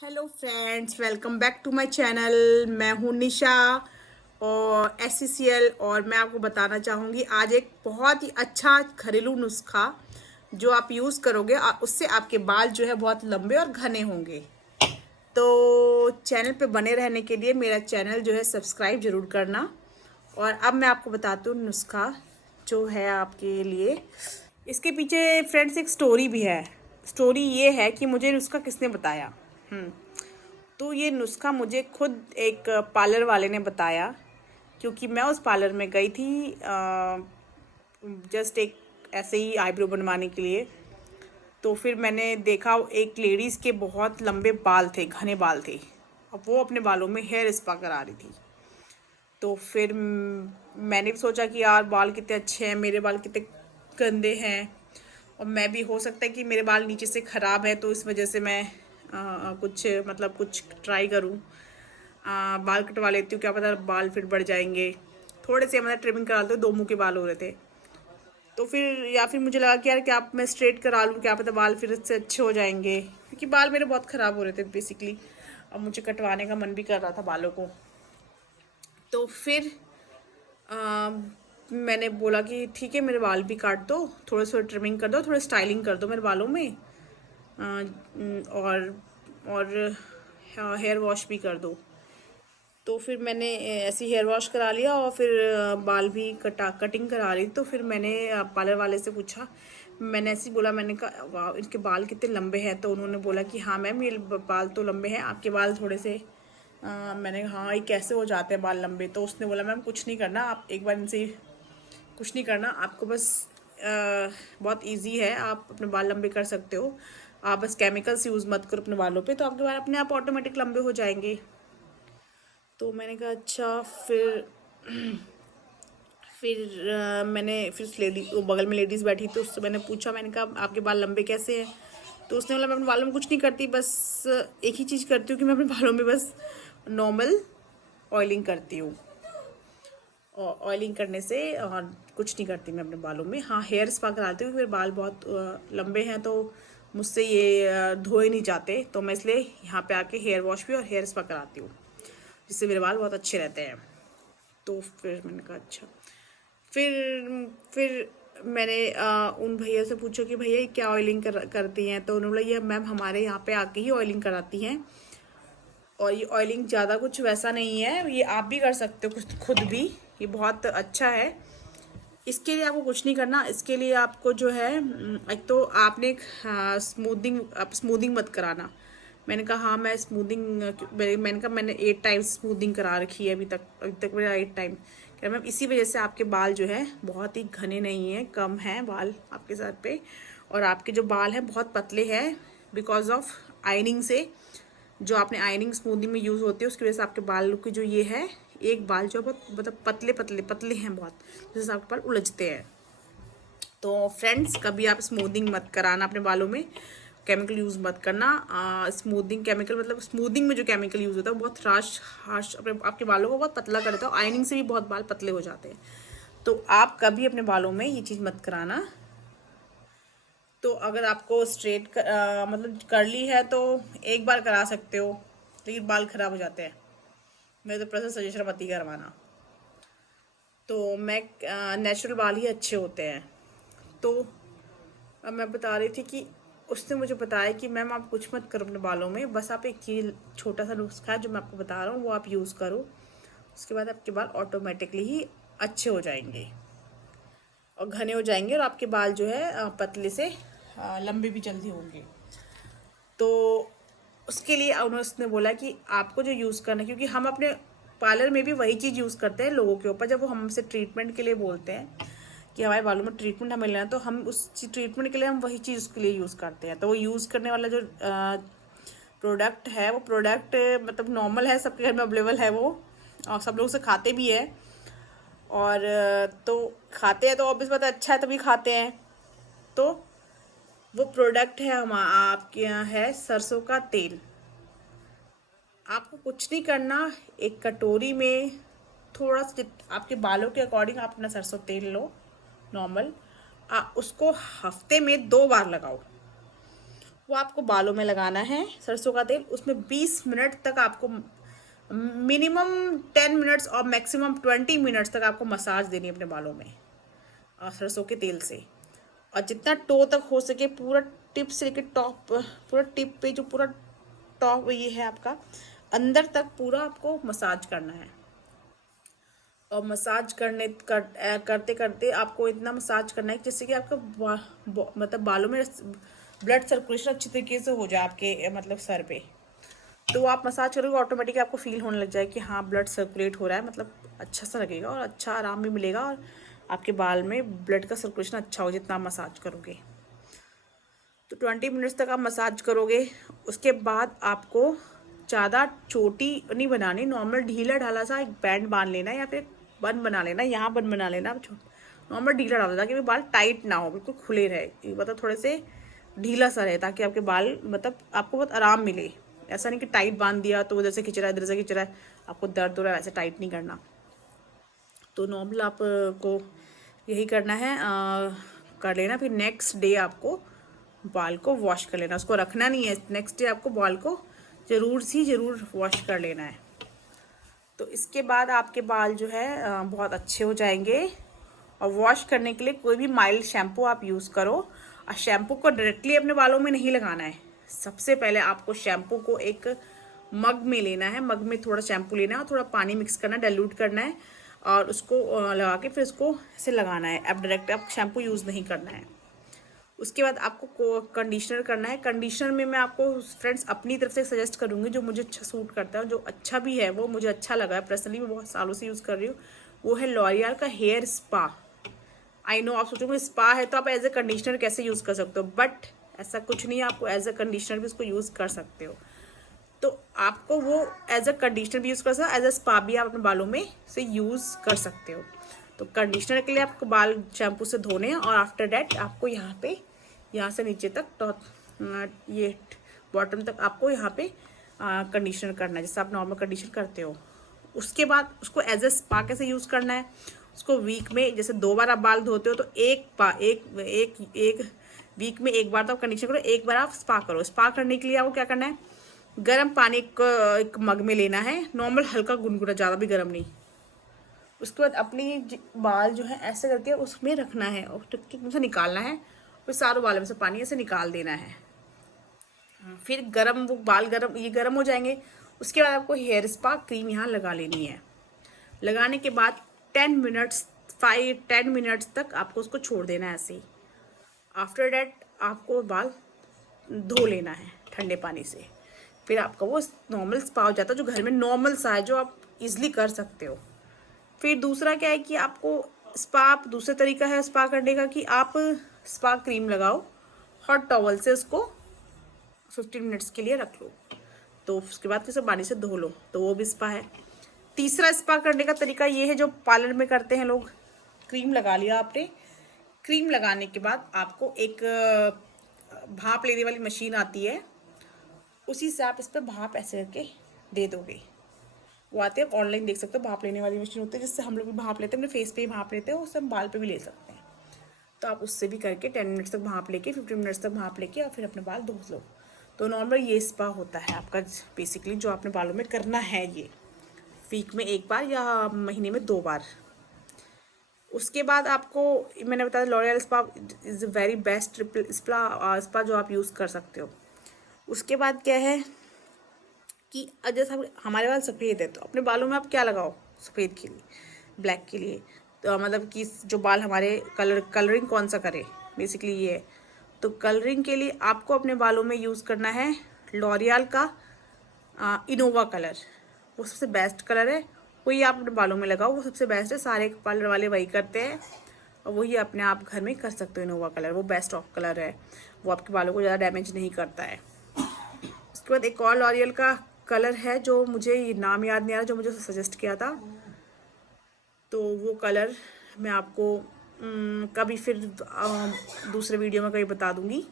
Hello friends, welcome back to my channel. मैं हूं निशा और एससीसीएल और मैं आपको बताना चाहूँगी आज एक बहुत ही अच्छा घरेलू नुस्खा जो आप यूज़ करोगे उससे आपके बाल जो है बहुत लंबे और घने होंगे। तो चैनल पे बने रहने के लिए मेरा चैनल जो है सब्सक्राइब ज़रूर करना। और अब मैं आपको बताती हूँ नुस्खा जो है आपके लिए। इसके पीछे फ्रेंड्स एक स्टोरी भी है। स्टोरी ये है कि मुझे नुस्खा किसने बताया। तो ये नुस्खा मुझे खुद एक पार्लर वाले ने बताया, क्योंकि मैं उस पार्लर में गई थी जस्ट एक ऐसे ही आईब्रो बनवाने के लिए। तो फिर मैंने देखा एक लेडीज़ के बहुत लंबे बाल थे, घने बाल थे। अब वो अपने बालों में हेयर स्पा करा रही थी। तो फिर मैंने भी सोचा कि यार बाल कितने अच्छे हैं, मेरे बाल कितने गंदे हैं और मैं भी हो सकता है कि मेरे बाल नीचे से ख़राब है, तो इस वजह से मैं कुछ ट्राई करूं। बाल कटवा लेती हूँ, क्या पता बाल फिर बढ़ जाएंगे। थोड़े से ट्रिमिंग करा लेते, दो मुंह के बाल हो रहे थे। तो फिर या फिर मुझे लगा कि यार क्या मैं स्ट्रेट करा लूँ, क्या पता बाल फिर से अच्छे हो जाएंगे, क्योंकि बाल मेरे बहुत ख़राब हो रहे थे बेसिकली। अब मुझे कटवाने का मन भी कर रहा था बालों को। तो फिर मैंने बोला कि ठीक है, मेरे बाल भी काट दो, थोड़े थोड़े ट्रिमिंग कर दो, थोड़े स्टाइलिंग कर दो मेरे बालों में। और हेयर वॉश भी कर दो। तो फिर मैंने ऐसे हेयर वॉश करा लिया और फिर बाल भी कटिंग करा रही। तो फिर मैंने पार्लर वाले से पूछा, मैंने ऐसे ही बोला, मैंने कहा वाह इनके बाल कितने लंबे हैं। तो उन्होंने बोला कि हाँ मैम ये बाल तो लंबे हैं, आपके बाल थोड़े से मैंने कहा हाँ ये कैसे हो जाते हैं बाल लंबे। तो उसने बोला मैम कुछ नहीं करना, आप एक बार इनसे कुछ नहीं करना, आपको बस बहुत इजी है, आप अपने बाल लंबे कर सकते हो। आप बस केमिकल्स यूज़ मत करो अपने बालों पे, तो आपके बाल अपने आप ऑटोमेटिक लंबे हो जाएंगे। तो मैंने कहा अच्छा। फिर मैंने फिर लेडी वो बगल में लेडीज़ बैठी थी, उससे मैंने पूछा, मैंने कहा आपके बाल लंबे कैसे हैं। तो उसने बोला मैं अपने बालों में कुछ नहीं करती, बस एक ही चीज़ करती हूँ कि मैं अपने बालों में बस नॉर्मल ऑयलिंग करती हूँ। और ऑयलिंग करने से और कुछ नहीं करती मैं अपने बालों में। हाँ हेयर स्पा कराती हूँ, मेरे बाल बहुत लंबे हैं तो मुझसे ये धोए नहीं जाते, तो मैं इसलिए यहाँ पे आके हेयर वॉश भी और हेयर स्पा कराती हूँ, जिससे मेरे बाल बहुत अच्छे रहते हैं। तो फिर मैंने कहा अच्छा। फिर मैंने उन भैया से पूछा कि भैया ये क्या ऑयलिंग करती हैं। तो उन्होंने बोला ये मैम हमारे यहाँ पे आके ही ऑयलिंग कराती हैं, और ये ऑयलिंग ज़्यादा कुछ वैसा नहीं है, ये आप भी कर सकते हो कुछ खुद भी, ये बहुत अच्छा है। इसके लिए आपको कुछ नहीं करना, इसके लिए आपको जो है एक तो आपने स्मूदिंग, आप स्मूदिंग मत कराना। मैंने कहा हाँ मैं स्मूदिंग, मैंने कहा मैंने 8 टाइम्स स्मूदिंग करा रखी है अभी तक मेरा 8 टाइम। कह रहा मैम इसी वजह से आपके बाल जो है बहुत ही घने नहीं हैं, कम हैं बाल आपके सर पे, और आपके जो बाल हैं बहुत पतले हैं बिकॉज ऑफ आयनिंग से। जो आपने आयनिंग स्मूदिंग में यूज़ होती है उसकी वजह से आपके बाल की जो ये है, एक बाल जो बहुत मतलब पतले पतले पतले हैं बहुत, जैसे आपके बाल उलझते हैं। तो फ्रेंड्स कभी आप स्मूदिंग मत कराना अपने बालों में, केमिकल यूज़ मत करना। स्मूदिंग केमिकल मतलब स्मूदिंग में जो केमिकल यूज़ होता है वो बहुत हार्श अपने आपके बालों को बहुत पतला कर देता है, आयनिंग से भी बहुत बाल पतले हो जाते हैं। तो आप कभी अपने बालों में ये चीज़ मत कराना। तो अगर आपको स्ट्रेट मतलब कर्ली है तो एक बार करा सकते हो, लेकिन बाल खराब हो जाते हैं, मेरे तो पर्सनल सजेशन मत ही करवाना। तो मैं नेचुरल बाल ही अच्छे होते हैं। तो अब मैं बता रही थी कि उसने मुझे बताया कि मैम आप कुछ मत करो अपने बालों में, बस आप एक चीज़ छोटा सा नुस्खा है जो मैं आपको बता रहा हूँ वो आप यूज़ करो, उसके बाद आपके बाल ऑटोमेटिकली ही अच्छे हो जाएंगे और घने हो जाएंगे, और आपके बाल जो है पतले से लंबे भी जल्दी होंगे। तो उसके लिए उसने बोला कि आपको जो यूज़ करना है, क्योंकि हम अपने पार्लर में भी वही चीज़ यूज़ करते हैं लोगों के ऊपर, जब वो हमसे ट्रीटमेंट के लिए बोलते हैं कि हमारे बालों में ट्रीटमेंट हमें लेना है, तो हम उस ट्रीटमेंट के लिए हम वही चीज़ उसके लिए यूज़ करते हैं। तो वो यूज़ करने वाला जो प्रोडक्ट है वो प्रोडक्ट मतलब नॉर्मल है, सबके घर में अवेलेबल है वो, और सब लोग उसे खाते भी है। और तो खाते हैं तो ऑब्वियस बात है अच्छा है तभी खाते हैं। तो वो प्रोडक्ट है हम आपके यहाँ है सरसों का तेल। आपको कुछ नहीं करना, एक कटोरी में थोड़ा सा आपके बालों के अकॉर्डिंग आप अपना सरसों तेल लो नॉर्मल। उसको हफ्ते में 2 बार लगाओ। वो आपको बालों में लगाना है सरसों का तेल। उसमें 20 मिनट तक आपको, मिनिमम 10 मिनट्स और मैक्सिमम 20 मिनट्स तक आपको मसाज देनी है अपने बालों में सरसों के तेल से। और जितना टो तक हो सके पूरा टिप से लेकर टॉप, पूरा टिप पे जो पूरा टॉप ये है आपका अंदर तक पूरा आपको मसाज करना है। और मसाज करते करते आपको इतना मसाज करना है जिससे कि आपका मतलब बालों में ब्लड सर्कुलेशन अच्छी तरीके से हो जाए आपके मतलब सर पे। तो आप मसाज करोगे ऑटोमेटिकली आपको फील होने लग जाए कि हाँ ब्लड सर्कुलेट हो रहा है, मतलब अच्छा सा लगेगा और अच्छा आराम भी मिलेगा और आपके बाल में ब्लड का सर्कुलेशन अच्छा हो जितना आप मसाज करोगे। तो 20 मिनट्स तक आप मसाज करोगे। उसके बाद आपको ज़्यादा चोटी नहीं बनानी, नॉर्मल ढीला ढाला सा एक बैंड बांध लेना है या फिर बन बना लेना, यहाँ बन बना लेना, नॉर्मल ढीला डाला ताकि बाल टाइट ना हो, बिल्कुल खुले रहे, मतलब थोड़े से ढीला सा रहे ताकि आपके बाल मतलब आपको बहुत आराम मिले। ऐसा नहीं कि टाइट बांध दिया तो उधर से खिंच रहा है इधर से खिंच रहा है, आपको दर्द हो रहा है, वैसे टाइट नहीं करना। तो नॉर्मल आपको यही करना है, कर लेना। फिर नेक्स्ट डे आपको बाल को वॉश कर लेना, उसको रखना नहीं है, नेक्स्ट डे आपको बाल को ज़रूर वॉश कर लेना है। तो इसके बाद आपके बाल जो है बहुत अच्छे हो जाएंगे। और वॉश करने के लिए कोई भी माइल्ड शैम्पू आप यूज़ करो। और शैम्पू को डायरेक्टली अपने बालों में नहीं लगाना है। सबसे पहले आपको शैम्पू को एक मग में लेना है, मग में थोड़ा शैम्पू लेना है और थोड़ा पानी मिक्स करना है, डाइल्यूट करना है और उसको लगा के फिर उसको ऐसे लगाना है। अब डायरेक्ट आप शैम्पू यूज़ नहीं करना है। उसके बाद आपको कंडीशनर करना है। कंडीशनर में मैं आपको फ्रेंड्स अपनी तरफ से सजेस्ट करूँगी जो मुझे अच्छा सूट करता है, जो अच्छा भी है, वो मुझे अच्छा लगा है पर्सनली, मैं बहुत सालों से यूज़ कर रही हूँ। वो है लॉरियल का हेयर स्पा। आई नो आप सोचोगे स्पा है तो आप एज ए कंडीशनर कैसे यूज़ कर सकते हो, बट ऐसा कुछ नहीं है, आपको एज ए कंडीशनर भी उसको यूज़ कर सकते हो। तो आपको वो एज अ कंडीशनर भी यूज़ कर सकते हो, एज अ स्पा भी आप अपने बालों में से यूज़ कर सकते हो। तो कंडीशनर के लिए आपको बाल शैम्पू से धोने हैं और आफ्टर डैट आपको यहाँ से नीचे तक ये बॉटम तक आपको यहाँ पे कंडीशनर करना है जैसे आप नॉर्मल कंडीशनर करते हो। उसके बाद उसको एज ए स्पा कैसे यूज़ करना है, उसको वीक में जैसे 2 बार आप बाल धोते हो तो एक वीक में 1 बार तो आप कंडीशनर करो, 1 बार आप स्पा करो। स्पा करने के लिए आपको क्या करना है, गर्म पानी को एक मग में लेना है, नॉर्मल हल्का गुनगुना, ज़्यादा भी गर्म नहीं। उसके बाद अपनी बाल जो है ऐसे करके उसमें रखना है और एकदम से निकालना है, फिर सारों बालों में से पानी ऐसे निकाल देना है। फिर गरम वो बाल ये गर्म हो जाएंगे। उसके बाद आपको हेयर स्पा क्रीम यहाँ लगा लेनी है। लगाने के बाद 10 मिनट्स तक आपको उसको छोड़ देना है ऐसे ही। आफ्टर डैट आपको बाल धो लेना है ठंडे पानी से। फिर आपका वो नॉर्मल स्पा हो जाता है, जो घर में नॉर्मल सा है, जो आप इजीली कर सकते हो। फिर दूसरा क्या है कि आपको दूसरा तरीका है स्पा करने का कि आप स्पा क्रीम लगाओ, हॉट टॉवल से उसको 15 मिनट्स के लिए रख लो, तो उसके बाद फिर पानी से धो लो, तो वो भी स्पा है। तीसरा स्पा करने का तरीका ये है जो पार्लर में करते हैं लोग। क्रीम लगा लिया आपने, क्रीम लगाने के बाद आपको एक भाप लेने वाली मशीन आती है, उसी से आप इस पर भाप ऐसे करके दे दोगे। वो आते हैं, आप ऑनलाइन देख सकते हो, भाप लेने वाली मशीन होती है जिससे हम लोग भी भाप लेते हैं, अपने फेस पे ही भाप लेते हैं, उससे हम बाल पे भी ले सकते हैं। तो आप उससे भी करके 10 मिनट्स तक भाप लेके 15 मिनट्स तक भाप लेके और फिर अपने बाल धो लो। तो नॉर्मल ये स्पा होता है आपका बेसिकली जो अपने बालों में करना है, ये वीक में 1 बार या महीने में 2 बार। उसके बाद आपको मैंने बताया L'Oréal spa is very best spa जो आप यूज़ कर सकते हो। उसके बाद क्या है कि जैसे हमारे बाल सफ़ेद है तो अपने बालों में आप क्या लगाओ सफ़ेद के लिए, ब्लैक के लिए, तो मतलब कि जो बाल हमारे कलरिंग कौन सा करे, बेसिकली ये है। तो कलरिंग के लिए आपको अपने बालों में यूज़ करना है लॉरियल का इनोवा कलर, वो सबसे बेस्ट कलर है, वही आप अपने बालों में लगाओ, वो सबसे बेस्ट है, सारे पार्लर वाले वही करते हैं और वही अपने आप घर में कर सकते हो। इनोवा कलर वो बेस्ट ऑफ कलर है, वो आपके बालों को ज़्यादा डैमेज नहीं करता है। उसके बाद एक और लॉरियल का कलर है जो मुझे ये नाम याद नहीं आ रहा, जो मुझे सजेस्ट किया था, तो वो कलर मैं आपको कभी फिर दूसरे वीडियो में कभी बता दूंगी,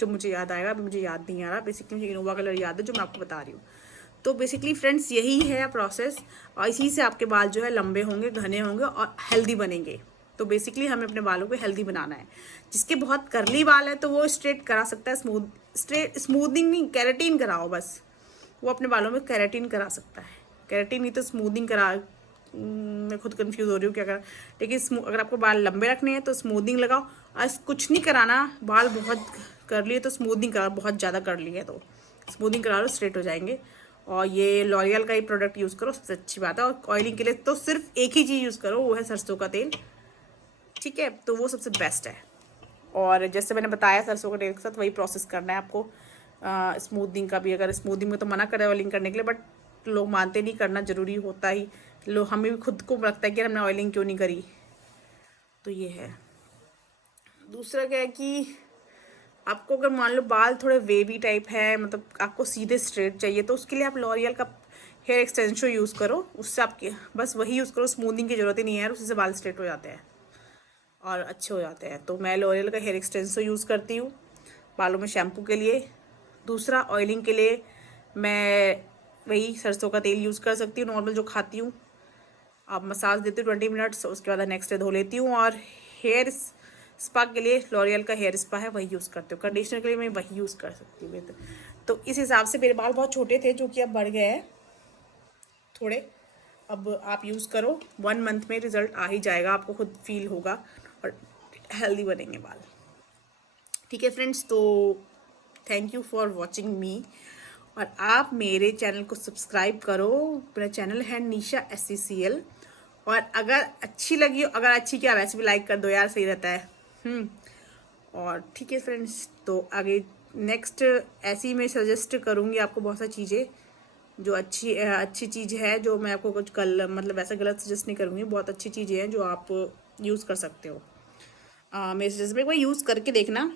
जो मुझे याद आएगा, अभी मुझे याद नहीं आ रहा। बेसिकली मुझे इनोवा कलर याद है जो मैं आपको बता रही हूँ। तो बेसिकली फ्रेंड्स यही है प्रोसेस और इसी से आपके बाल जो है लंबे होंगे, घने होंगे और हेल्दी बनेंगे। तो बेसिकली हमें अपने बालों को हेल्दी बनाना है। जिसके बहुत कर्ली बाल है तो वो स्ट्रेट करा सकता है, स्मूदनिंग नहीं, केराटिन कराओ बस, वो अपने बालों में केराटिन करा सकता है। केराटिन नहीं तो स्मूदनिंग करा, मैं खुद कंफ्यूज हो रही हूँ क्या करा। लेकिन अगर आपको बाल लंबे रखने हैं तो स्मूदनिंग लगाओ, और कुछ नहीं कराना, बाल बहुत कर्ली है तो स्मूदनिंग करा, बहुत ज़्यादा कर्ली है तो स्मूदनिंग करा लो, स्ट्रेट हो जाएंगे। और ये लॉरियल का ही प्रोडक्ट यूज़ करो, सबसे अच्छी बात है। और ऑयलिंग के लिए तो सिर्फ एक ही चीज़ यूज़ करो, वो है सरसों का तेल, ठीक है, तो वो सबसे बेस्ट है। और जैसे मैंने बताया सरसों का तेल के साथ वही प्रोसेस करना है आपको। स्मूदनिंग का भी, अगर स्मूदनिंग में तो मना करें ऑयलिंग करने के लिए, बट लोग मानते नहीं, करना ज़रूरी होता ही। लोग, हमें भी खुद को लगता है कि हमने ऑयलिंग क्यों नहीं करी। तो ये है। दूसरा क्या है कि आपको अगर मान लो बाल थोड़े वेवी टाइप है, मतलब आपको सीधे स्ट्रेट चाहिए, तो उसके लिए आप लॉरियल का हेयर एक्सटेंशन यूज़ करो, उससे आपके बस वही यूज़ करो, स्मूदनिंग की ज़रूरत ही नहीं है, उसी से बाल स्ट्रेट हो जाते हैं और अच्छे हो जाते हैं। तो मैं लॉरियल का हेयर एक्सटेंसर यूज़ करती हूँ बालों में शैम्पू के लिए। दूसरा ऑयलिंग के लिए मैं वही सरसों का तेल यूज़ कर सकती हूँ, नॉर्मल जो खाती हूँ। आप मसाज देती हूँ 20 मिनट्स, उसके बाद नेक्स्ट डे धो लेती हूँ। और हेयर स्पा के लिए लॉरियल का हेयर स्पा है, वही यूज़ करती हूँ। कंडीशनर के लिए मैं वही यूज़ कर सकती हूँ। तो इस हिसाब से मेरे बाल बहुत छोटे थे, जो कि अब बढ़ गए हैं थोड़े। अब आप यूज़ करो, 1 मंथ में रिजल्ट आ ही जाएगा, आपको खुद फील होगा और हेल्दी बनेंगे बाल। ठीक है फ्रेंड्स, तो थैंक यू फॉर वॉचिंग मी। और आप मेरे चैनल को सब्सक्राइब करो। मेरा चैनल है निशा SCCL। और अगर अच्छी लगी हो, अगर अच्छी क्या, वैसे भी लाइक कर दो यार, सही रहता है। और ठीक है फ्रेंड्स, तो आगे नेक्स्ट ऐसी मैं सजेस्ट करूँगी आपको बहुत सारी चीज़ें, जो अच्छी चीज़ है, जो मैं आपको कुछ मतलब ऐसा गलत सजेस्ट नहीं करूँगी। बहुत अच्छी चीज़ें हैं जो आप यूज़ कर सकते हो। मेरे सजेस्ट में एक बार यूज़ करके देखना,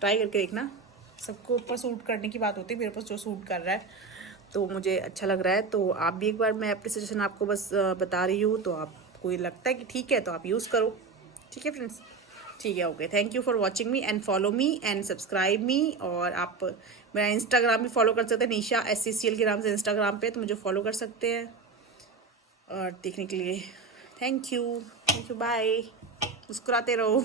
ट्राई करके देखना। सबको ऊपर सूट करने की बात होती है, मेरे पास जो सूट कर रहा है तो मुझे अच्छा लग रहा है। तो आप भी एक बार, मैं अपनी सजेशन आपको बस बता रही हूँ, तो आपको ये लगता है कि ठीक है तो आप यूज़ करो। ठीक है फ्रेंड्स, ठीक है, okay, thank you for watching me and follow me and subscribe मी। और आप मेरा इंस्टाग्राम भी फॉलो कर सकते हैं, निशा SCCL के नाम से इंस्टाग्राम पे, तो मुझे फॉलो कर सकते हैं। और देखने के लिए थैंक यू, बाय। मुस्कुराते रहो।